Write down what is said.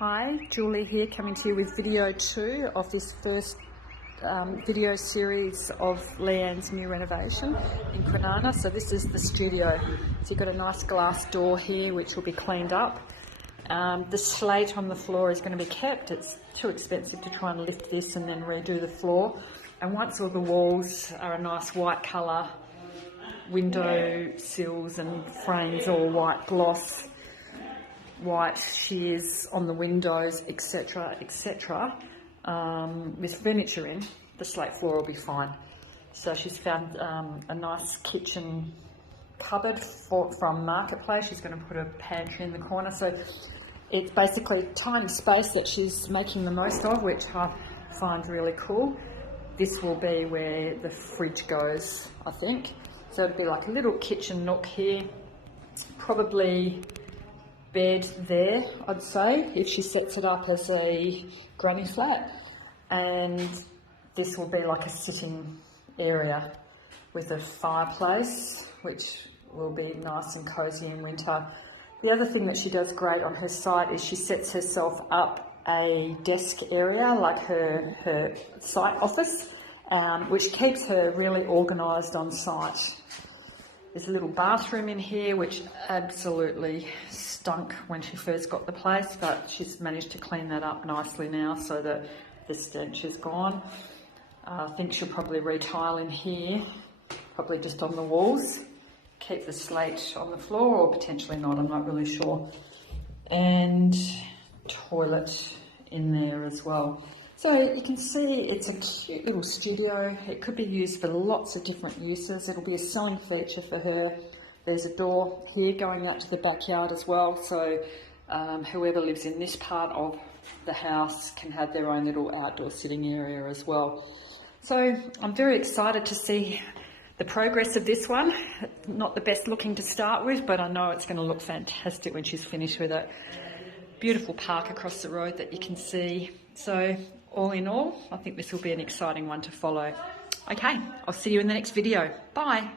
Hi, Julie here, coming to you with video 2 of this first video series of Leanne's new renovation in Kwinana. So this is the studio. So you've got a nice glass door here which will be cleaned up. The slate on the floor is going to be kept. It's too expensive to try and lift this and then redo the floor. And once all the walls are a nice white colour, window sills and frames all white gloss, white shears on the windows, etc, etc, with furniture in, the slate floor will be fine. So she's found a nice kitchen cupboard from Marketplace. She's going to put a pantry in the corner, so it's basically time and space that she's making the most of, which I find really cool. This will be where the fridge goes, I think. So it'll be like a little kitchen nook here, probably bed there, I'd say, if she sets it up as a granny flat. And this will be like a sitting area with a fireplace, which will be nice and cosy in winter. The other thing that she does great on her site is she sets herself up a desk area, like her site office, which keeps her really organised on site. There's a little bathroom in here which absolutely stunk when she first got the place, but she's managed to clean that up nicely now so that the stench is gone. I think she'll probably retile in here, probably just on the walls, keep the slate on the floor, or potentially not, I'm not really sure. And toilet in there as well. So you can see it's a cute little studio. It could be used for lots of different uses. It'll be a selling feature for her. There's a door here going out to the backyard as well. So whoever lives in this part of the house can have their own little outdoor sitting area as well. So I'm very excited to see the progress of this one. Not the best looking to start with, but I know it's going to look fantastic when she's finished with it. Beautiful park across the road that you can see. So all in all, I think this will be an exciting one to follow. Okay, I'll see you in the next video. Bye.